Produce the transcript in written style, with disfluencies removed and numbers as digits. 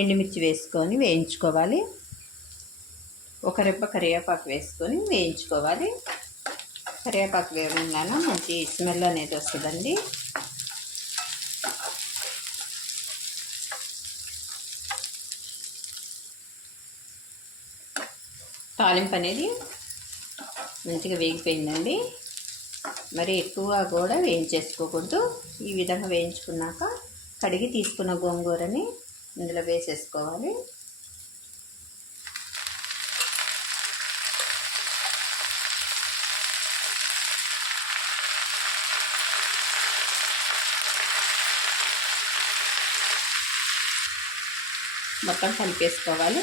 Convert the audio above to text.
ఎండుమిర్చి వేసుకొని వేయించుకోవాలి. ఒక రెబ్బ కరివేపాకు వేసుకొని వేయించుకోవాలి. కరివేపాకు వేయగానే మంచి స్మెల్ అనేది వస్తుందండి. తాలింపు అనేది మంచిగా వేగిపోయిందండి. మరి ఎక్కువ కూడా వేయించేసుకోకూడదు. ఈ విధంగా వేయించుకున్నాక కడిగి తీసుకున్న గోంగూరని ఇందులో వేసేసుకోవాలి. మొత్తం కలిపేసుకోవాలి.